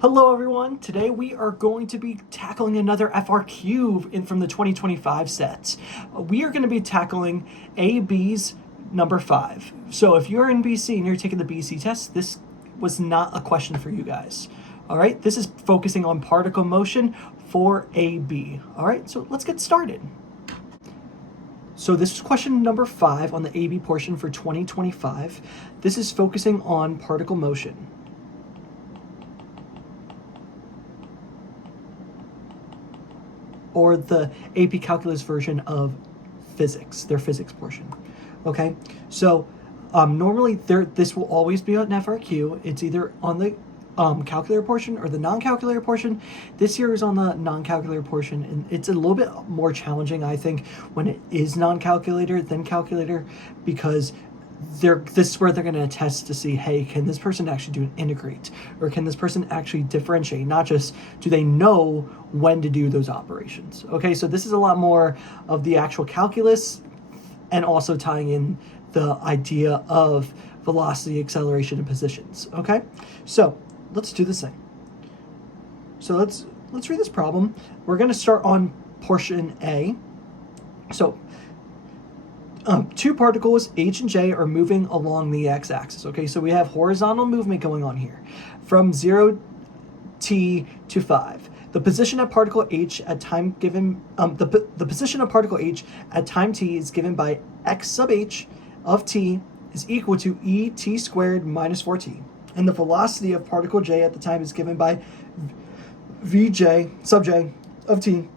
Hello everyone, today we are going to be tackling another FRQ from the 2025 sets. We are going to be tackling AB's number 5. So if you're in BC and you're taking the BC test, this was not a question for you guys. Alright, this is focusing on particle motion for AB. Alright, so let's get started. So this is question number 5 on the AB portion for 2025. This is focusing on particle motion. Or the AP Calculus version of physics, their physics portion. Okay, so normally this will always be on FRQ. It's either on the calculator portion or the non-calculator portion. This year is on the non-calculator portion, and it's a little bit more challenging, I think, when it is non-calculator than calculator, because this is where they're going to test to see, hey, can this person actually do an integrate, or can this person actually differentiate? Not just do they know when to do those operations. Okay, so this is a lot more of the actual calculus, and also tying in the idea of velocity, acceleration, and positions. Okay, so let's do this thing. So let's read this problem. We're going to start on portion A. So two particles, H and J, are moving along the x-axis. Okay, so we have horizontal movement going on here from 0 t to 5. The position of particle H at time given, the position of particle H at time t is given by x sub h of t is equal to e t squared minus 4t. And the velocity of particle J at the time is given by Vj sub j of t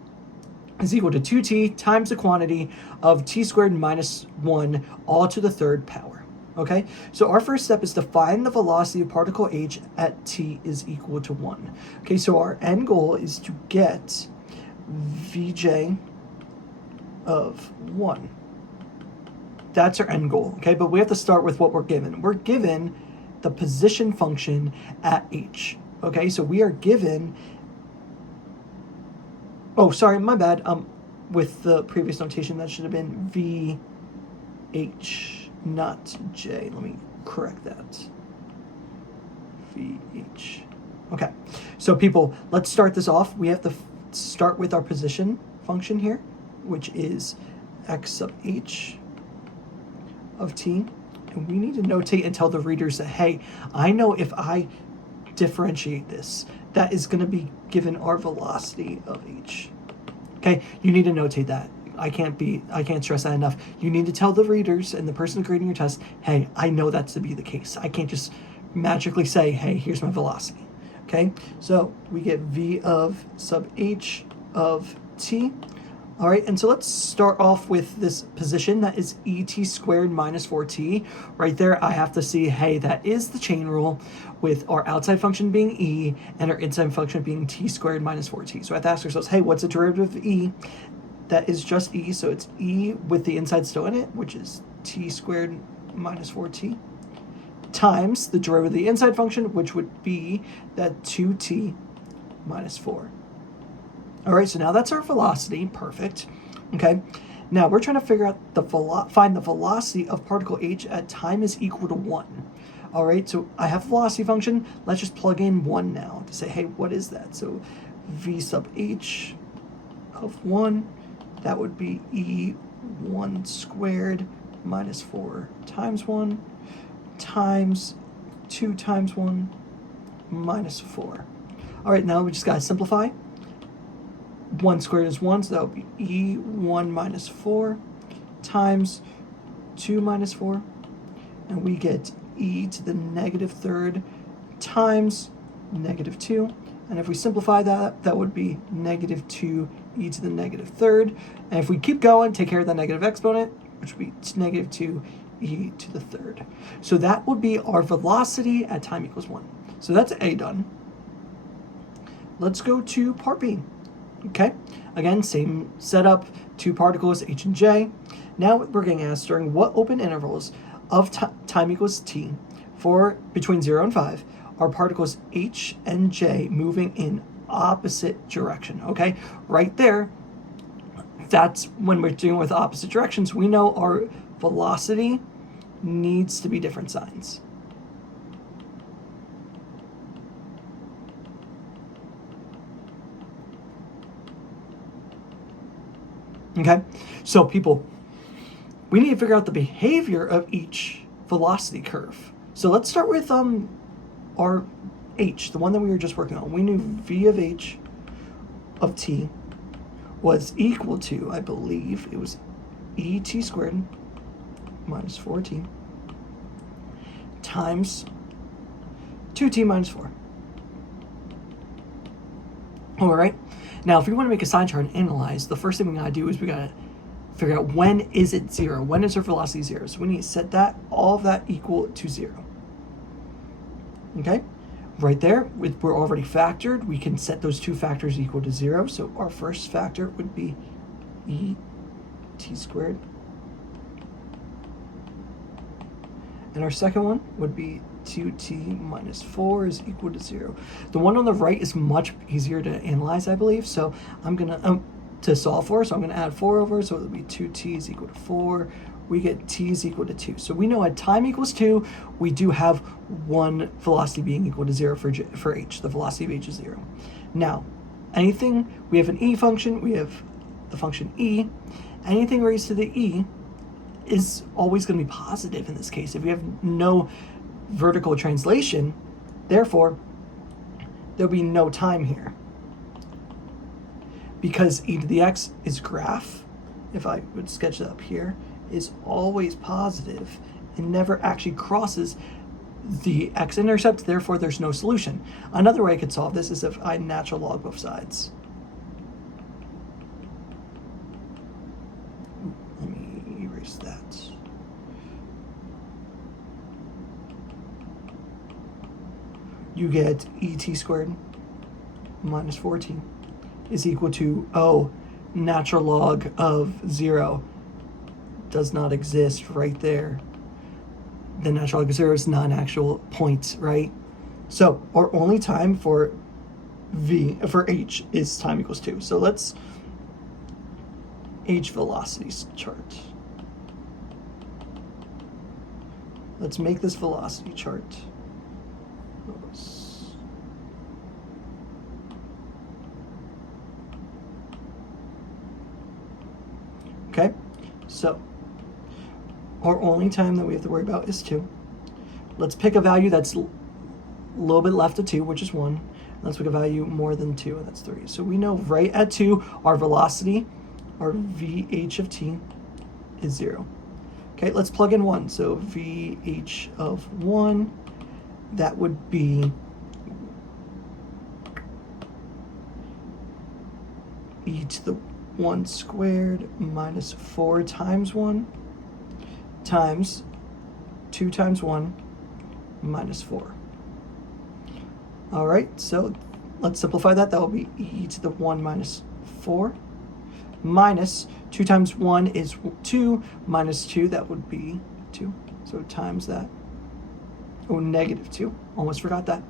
is equal to 2t times the quantity of t squared minus 1 all to the third power. Okay, so our first step is to find the velocity of particle H at t is equal to 1. Okay, so our end goal is to get Vj of 1. That's our end goal, okay? But we have to start with what we're given. We're given the position function at h, okay? So we are given, oh, sorry, my bad. With the previous notation, that should have been VH, not J. Let me correct that. VH. Okay. So people, let's start this off. We have to start with our position function here, which is x sub h of t. And we need to notate and tell the readers that, hey, I know if I differentiate this, that is going to be given our velocity of h. Okay, you need to notate that. I can't stress that enough. You need to tell the readers and the person grading your test, hey, I know that's to be the case. I can't just magically say, hey, here's my velocity. Okay, so we get v of sub h of t. All right, and so let's start off with this position that is et squared minus 4t. Right there, I have to see, hey, that is the chain rule, with our outside function being e and our inside function being t squared minus 4t. So I have to ask ourselves, hey, what's the derivative of e? That is just e, so it's e with the inside still in it, which is t squared minus 4t, times the derivative of the inside function, which would be that 2t minus 4. All right, so now that's our velocity. Perfect. Okay, now we're trying to figure out find the velocity of particle h at time is equal to 1. All right, so I have a velocity function. Let's just plug in 1 now to say, hey, what is that? So v sub h of 1, that would be e1 squared minus 4 times 1 times 2 times 1 minus 4. All right, now we just got to simplify. 1 squared is 1, so that would be e1 minus 4 times 2 minus 4. And we get e to the negative third times negative 2. And if we simplify that, that would be negative 2 e to the negative third. And if we keep going, take care of the negative exponent, which would be negative 2 e to the third. So that would be our velocity at time equals 1. So that's A done. Let's go to part B. Okay, again, same setup, two particles, h and j. Now we're getting asked during what open intervals of time equals t for between 0 and 5 are particles h and j moving in opposite direction. Okay, right there, that's when we're dealing with opposite directions. We know our velocity needs to be different signs. Okay, so people, we need to figure out the behavior of each velocity curve. So let's start with our h, the one that we were just working on. We knew v of h of t was equal to, I believe, it was et squared minus 4t times 2t minus 4. All right. Now, if we want to make a sign chart and analyze, the first thing we got to do is we got to figure out when is it 0? When is our velocity 0? So we need to set that, all of that equal to 0. Okay? Right there, we're already factored. We can set those two factors equal to 0. So our first factor would be et squared. And our second one would be 2t minus 4 is equal to 0. The one on the right is much easier to analyze, I believe. So I'm going to solve for, so I'm going to add 4 over, so it'll be 2t is equal to 4. We get t is equal to 2. So we know at time equals 2, we do have one velocity being equal to 0 for h. The velocity of h is 0. Now, anything, we have an e function, we have the function e. Anything raised to the e is always going to be positive in this case. If we have no vertical translation, therefore, there'll be no time here. Because e to the x is graph, if I would sketch it up here, is always positive and never actually crosses the x-intercept, therefore there's no solution. Another way I could solve this is if I natural log both sides. Let me erase that. You get et squared minus 4t is equal to, natural log of 0 does not exist right there. The natural log of 0 is not an actual point, right? So our only time for h is time equals 2. So let's h velocities chart. Let's make this velocity chart. Okay, so our only time that we have to worry about is 2. Let's pick a value that's a little bit left of 2, which is 1. Let's pick a value more than 2, and that's 3. So we know right at 2, our velocity, our vh of t, is 0. Okay, let's plug in 1. So vh of 1, that would be e to the 1 squared minus 4 times 1 times 2 times 1 minus 4. All right, so let's simplify that. That will be e to the 1 minus 4 minus 2 times 1 is 2 minus 2, that would be 2. So times that. Oh, negative 2. Almost forgot that.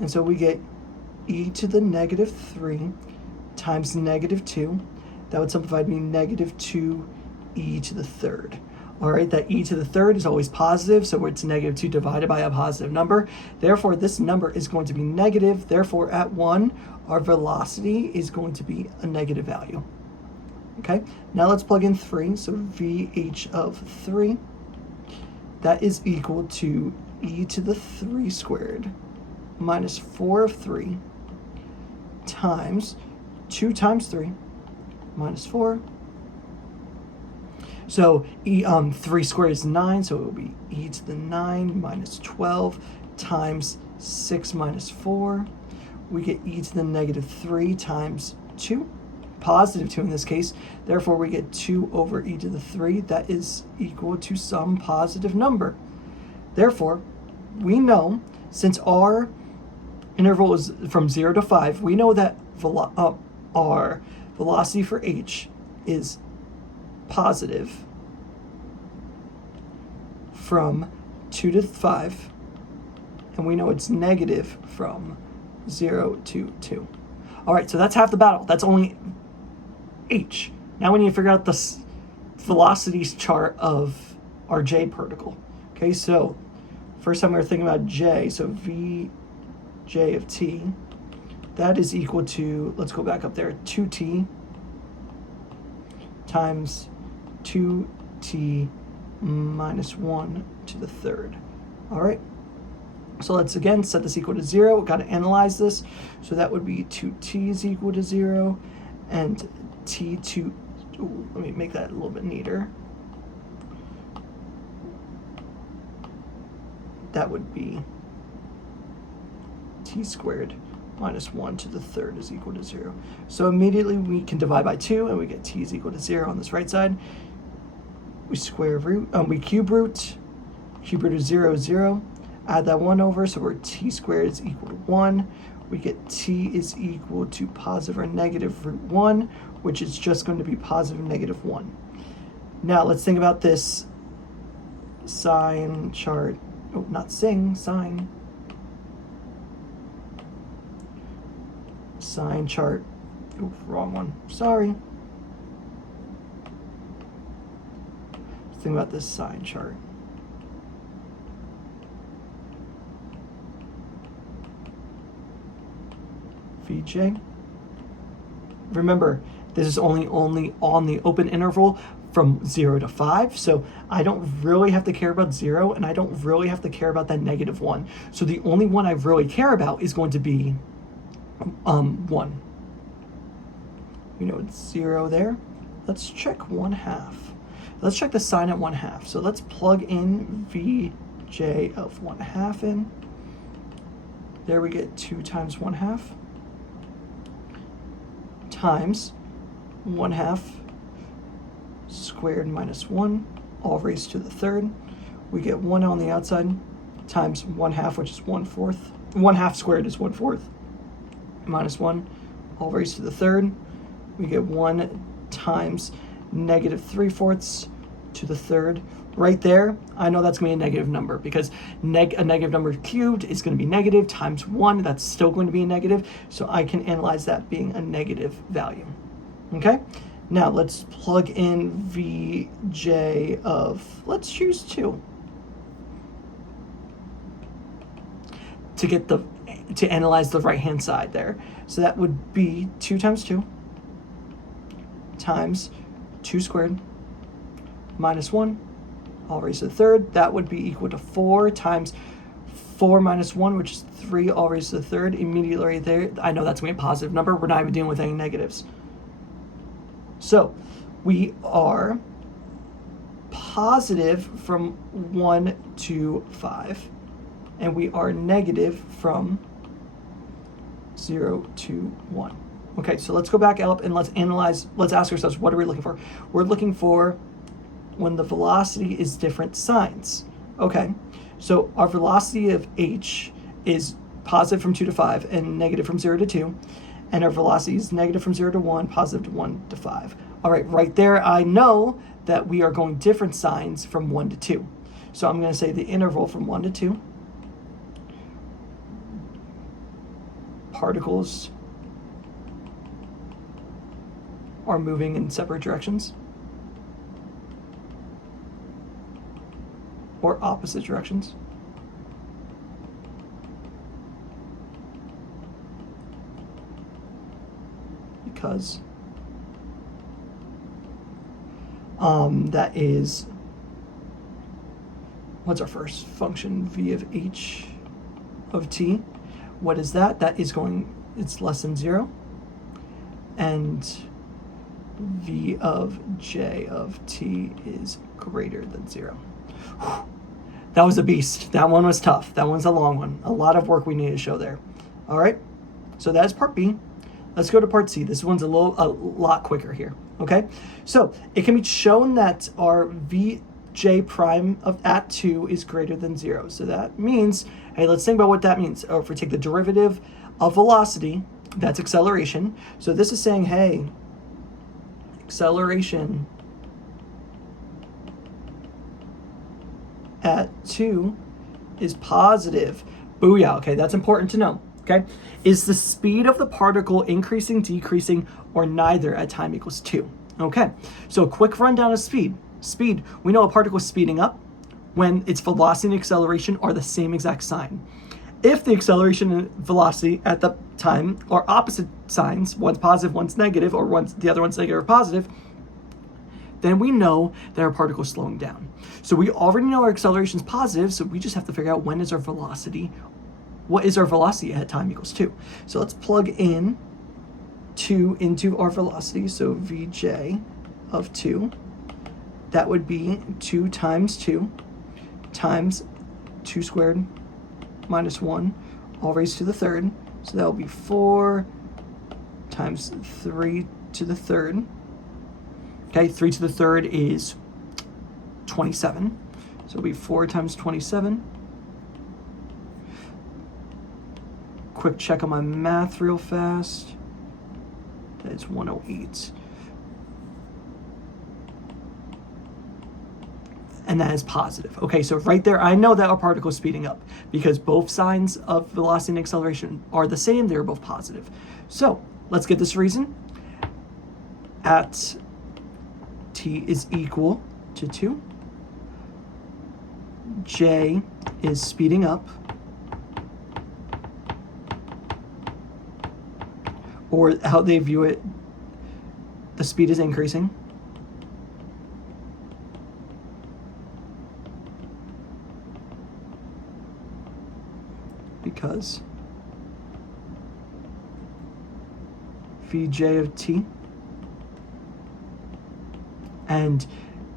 And so we get e to the negative 3 times negative 2. That would simplify to be negative 2 e to the third. All right, that e to the third is always positive, so it's negative 2 divided by a positive number. Therefore, this number is going to be negative. Therefore, at 1, our velocity is going to be a negative value. Okay, now let's plug in 3. So vh of 3, that is equal to e to the 3 squared minus 4 of 3 times 2 times 3 minus 4. So 3 squared is 9, so it will be e to the 9 minus 12 times 6 minus 4. We get e to the negative 3 times 2, positive 2 in this case. Therefore, we get 2 over e to the 3. That is equal to some positive number. Therefore, we know, since our interval is from 0 to 5, we know that our velocity for h is positive from 2 to 5, and we know it's negative from 0 to 2. All right, so that's half the battle. That's only h. Now we need to figure out the velocities chart of our j particle. Okay, so first time we were thinking about j, so vj of t, that is equal to, let's go back up there, 2t times 2t minus 1 to the third. All right. So let's again set this equal to 0. We've got to analyze this. So that would be 2t is equal to 0, and t2, let me make that a little bit neater. That would be t squared minus 1 to the third is equal to 0. So immediately we can divide by 2, and we get t is equal to 0 on this right side. We square root, we cube root is 0 is 0. Add that 1 over, so we're t squared is equal to 1. We get t is equal to positive or negative root 1, which is just going to be positive negative 1. Now let's think about this sine chart. Oh, not sine. Sine chart. Oh, wrong one. Sorry. Let's think about this sine chart. Vj. Remember, this is only on the open interval from 0 to 5, so I don't really have to care about 0, and I don't really have to care about that negative 1. So the only one I really care about is going to be 1. You know, it's 0 there. Let's check 1/2. Let's check the sign at 1/2. So let's plug in Vj of 1/2 in. There we get 2 times 1/2 times 1/2 squared minus 1, all raised to the third. We get 1 on the outside times 1/2, which is 1/4. 1/2 squared is 1/4 minus 1, all raised to the third. We get 1 times negative 3/4 to the third. Right there, I know that's going to be a negative number, because a negative number cubed is going to be negative times 1. That's still going to be a negative, so I can analyze that being a negative value. Okay? Now let's plug in Vj of, let's choose 2 to analyze the right-hand side there. So that would be 2 times 2 times 2 squared minus 1, all raised to the third. That would be equal to 4 times 4 minus 1, which is 3, all raised to the third. Immediately there, I know that's going to be a positive number. We're not even dealing with any negatives. So we are positive from 1 to 5, and we are negative from 0 to 1. Okay, so let's go back up and let's analyze, let's ask ourselves, what are we looking for? We're looking for when the velocity is different signs. Okay, so our velocity of h is positive from 2 to 5 and negative from 0 to 2, and our velocity is negative from 0 to 1, positive to 1 to 5. All right, right there, I know that we are going different signs from 1 to 2. So I'm going to say the interval from 1 to 2, particles are moving in separate directions or opposite directions. Because that is, what's our first function? V of h of t. What is that? That is going, it's less than 0. And v of j of t is greater than 0. Whew. That was a beast. That one was tough. That one's a long one. A lot of work we need to show there. All right, so that's part B. Let's go to part C. This one's a lot quicker here. Okay, so it can be shown that our vj prime at 2 is greater than 0. So that means, hey, let's think about what that means. Or if we take the derivative of velocity, that's acceleration. So this is saying, hey, acceleration at 2 is positive. Booyah. Okay, that's important to know. Okay, is the speed of the particle increasing, decreasing, or neither at time equals 2? Okay, so a quick rundown of speed. Speed, we know a particle is speeding up when its velocity and acceleration are the same exact sign. If the acceleration and velocity at the time are opposite signs, one's positive, one's negative, or the other one's negative or positive, then we know that our particle is slowing down. So we already know our acceleration is positive, so we just have to figure out when is our velocity, what is our velocity at time equals 2. So let's plug in 2 into our velocity, so Vj of 2, that would be 2 times 2 times 2 squared minus 1, all raised to the third. So that will be 4 times 3 to the third. Okay, 3 to the third is 27. So it'll be 4 times 27. Quick check on my math real fast. That is 108. And that is positive. Okay, so right there, I know that our particle is speeding up because both signs of velocity and acceleration are the same. They're both positive. So let's get this reason. At t is equal to 2, j is speeding up, or how they view it, the speed is increasing. Because Vj of t and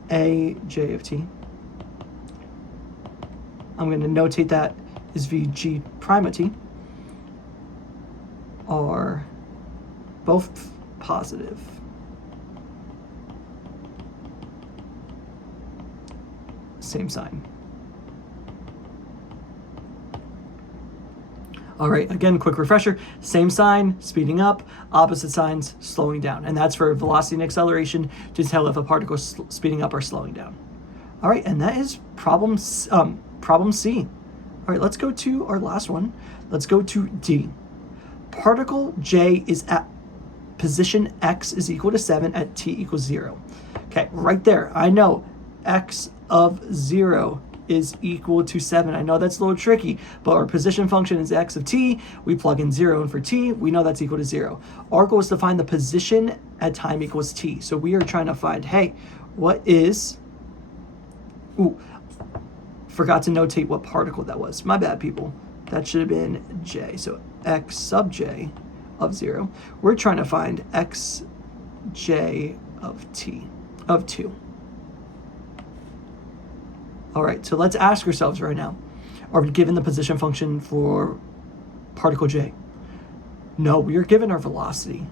Aj of t, I'm going to notate that is Vg prime of t, are both positive. Same sign. All right, again, quick refresher, same sign, speeding up, opposite signs, slowing down. And that's for velocity and acceleration to tell if a particle is speeding up or slowing down. All right, and that is problem C. All right, let's go to our last one. Let's go to D. Particle J is at position x is equal to 7 at t equals 0. Okay, right there, I know x of 0 is equal to 7. I know that's a little tricky, but our position function is x of t. We plug in 0 in for t. We know that's equal to 0. Our goal is to find the position at time equals t. So we are trying to find, hey, what is... Ooh, forgot to notate what particle that was. My bad, people. That should have been j. So x sub j of 0. We're trying to find xj of t, of 2. All right, so let's ask ourselves right now, are we given the position function for particle j? No, we are given our velocity,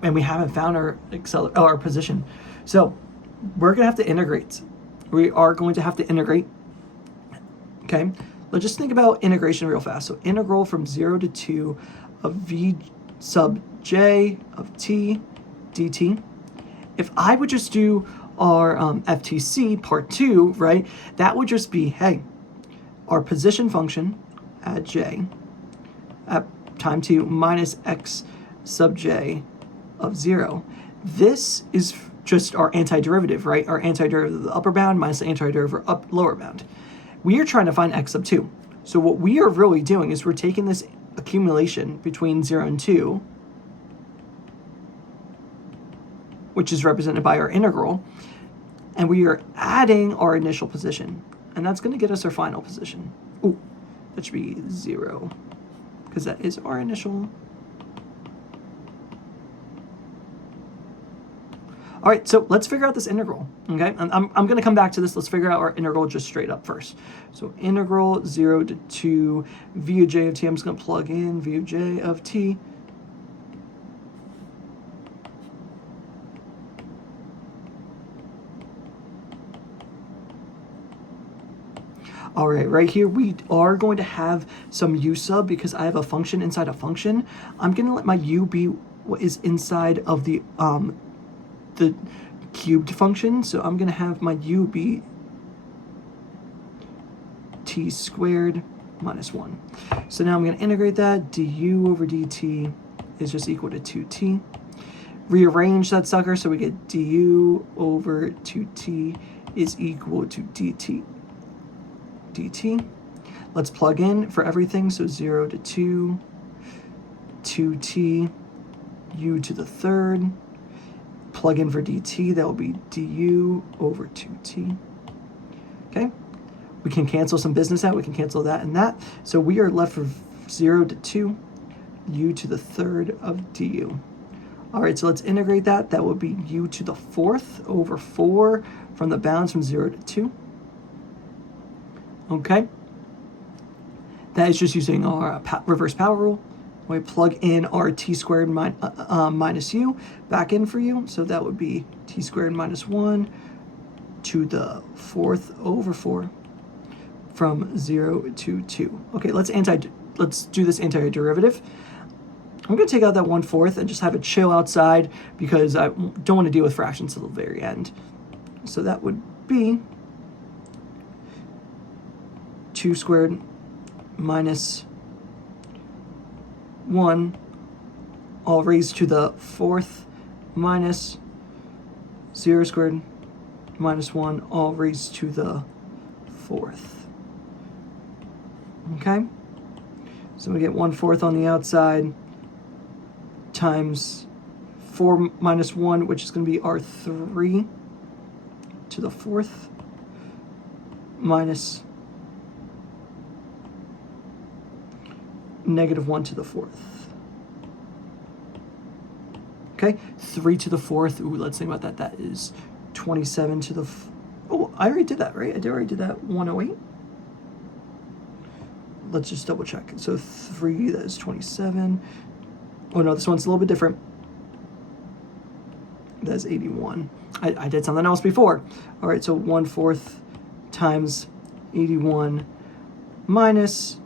and we haven't found our position. So we're going to have to integrate. We are going to have to integrate. Okay, let's just think about integration real fast. So integral from 0 to 2 of v sub j of t dt. If I would just do our FTC part 2, right, that would just be, hey, our position function at j at time 2 minus x sub j of 0. This is just our antiderivative, right? Our antiderivative of the upper bound minus the antiderivative of lower bound. We are trying to find x sub 2. So what we are really doing is we're taking this accumulation between 0 and 2, which is represented by our integral, and we are adding our initial position, and that's going to get us our final position. Ooh, that should be 0, because that is our initial. All right, so let's figure out this integral, okay? I'm going to come back to this. Let's figure out our integral just straight up first. So integral 0 to 2 v of j of t. I'm just going to plug in v of j of t. All right, right here, we are going to have some u sub because I have a function inside a function. I'm going to let my u be what is inside of the cubed function. So I'm going to have my u be t squared minus 1. So now I'm going to integrate that. Du over dt is just equal to 2t. Rearrange that sucker so we get du over 2t is equal to dt. Let's plug in for everything. So 0 to 2, 2t, u to the third, plug in for dt, that will be du over 2t. Okay, we can cancel some business out. We can cancel that and that. So we are left with 0 to 2, u to the third of du. All right, so let's integrate that. That would be u to the fourth over 4 from the bounds from 0 to 2. Okay. That is just using our reverse power rule. We plug in our t squared minus u back in for u. So that would be t squared minus 1 to the fourth over 4 from 0 to 2. Okay, let's do this antiderivative. I'm going to take out that 1/4 and just have it chill outside because I don't want to deal with fractions till the very end. So that would be 2 squared minus 1 all raised to the fourth minus 0 squared minus 1 all raised to the fourth. Okay? So we get 1/4 on the outside times 4 minus 1, which is going to be our 3 to the fourth minus negative 1 to the fourth. Okay, 3 to the fourth. Ooh, let's think about that. That is 27 to the... Oh, I already did that, right? I already did that 108. Let's just double check. So 3, that is 27. Oh no, this one's a little bit different. That's 81. I did something else before. All right, so 1/4 times 81 minus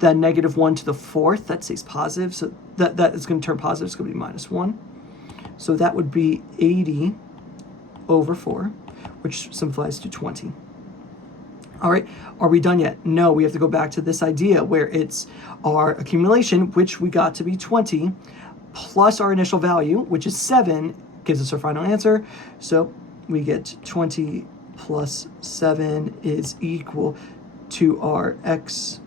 that negative 1 to the fourth. That stays positive, so that is going to turn positive. It's going to be minus 1. So that would be 80 over 4, which simplifies to 20. All right, are we done yet? No, we have to go back to this idea where it's our accumulation, which we got to be 20, plus our initial value, which is 7, gives us our final answer. So we get 20 plus 7 is equal to our xj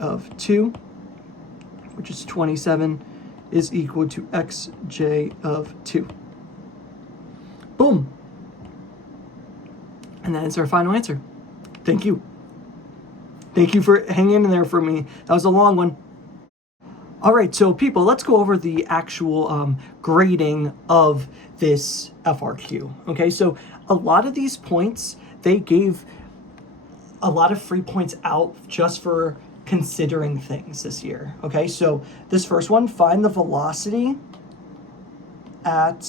of 2, which is 27, is equal to xj of 2. Boom. And that is our final answer. Thank you. Thank you for hanging in there for me. That was a long one. All right, so people, let's go over the actual grading of this FRQ. Okay, so a lot of these points, they gave a lot of free points out just for considering things this year. Okay, so this first one, find the velocity at...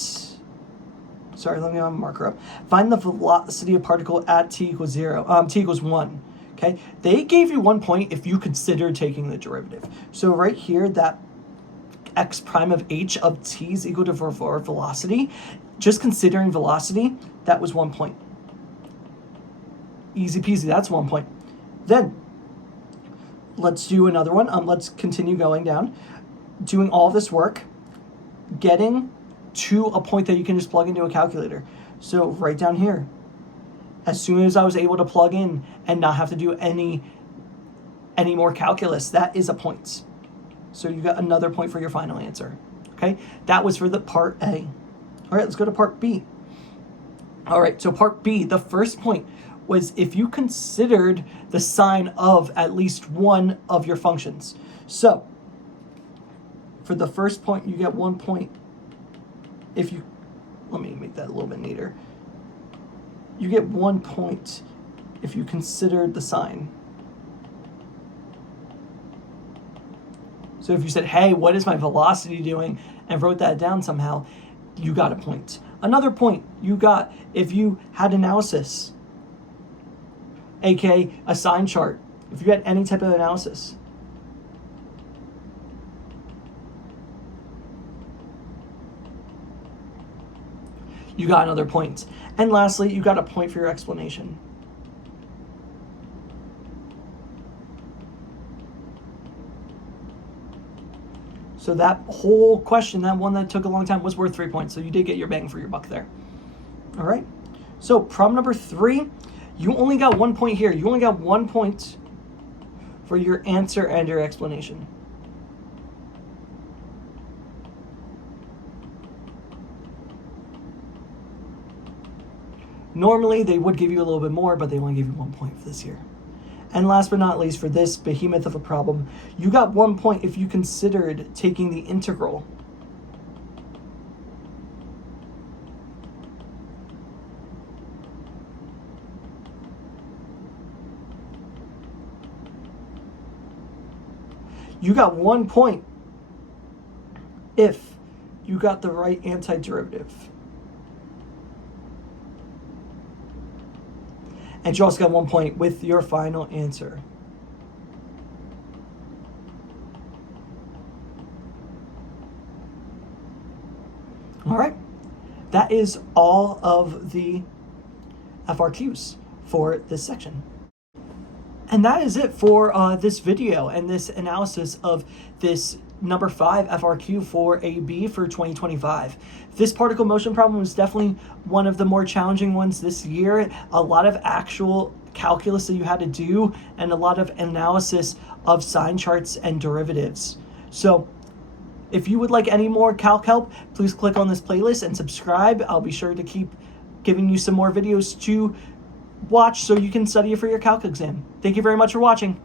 Sorry, let me have a marker up. Find the velocity of particle at t equals 0, t equals 1. Okay, they gave you 1 point if you consider taking the derivative. So right here, that x prime of h of t is equal to our velocity. Just considering velocity, that was 1 point. Easy peasy, that's 1 point. Then, let's do another one. Let's continue going down. Doing all this work, getting to a point that you can just plug into a calculator. So right down here, as soon as I was able to plug in and not have to do any more calculus, that is a point. So you got another point for your final answer. Okay, that was for the part A. All right, let's go to part B. All right, so part B, the first point was if you considered the sign of at least one of your functions. So for the first point, you get 1 point. If you, let me make that a little bit neater. You get 1 point if you considered the sign. So if you said, hey, what is my velocity doing, and wrote that down somehow, you got a point. Another point you got if you had analysis, aka a sign chart, if you had any type of analysis. You got another point. And lastly, you got a point for your explanation. So that whole question, that one that took a long time, was worth 3 points. So you did get your bang for your buck there. All right. So problem number 3, you only got 1 point here. You only got 1 point for your answer and your explanation. Normally, they would give you a little bit more, but they only give you 1 point for this year. And last but not least, for this behemoth of a problem, you got 1 point if you considered taking the integral. You got 1 point if you got the right antiderivative. And you also got 1 point with your final answer. All right. That is all of the FRQs for this section. And that is it for this video and this analysis of this number 5 FRQ for AB for 2025. This particle motion problem was definitely one of the more challenging ones this year. A lot of actual calculus that you had to do and a lot of analysis of sign charts and derivatives. So if you would like any more calc help, please click on this playlist and subscribe. I'll be sure to keep giving you some more videos to watch so you can study for your calc exam. Thank you very much for watching.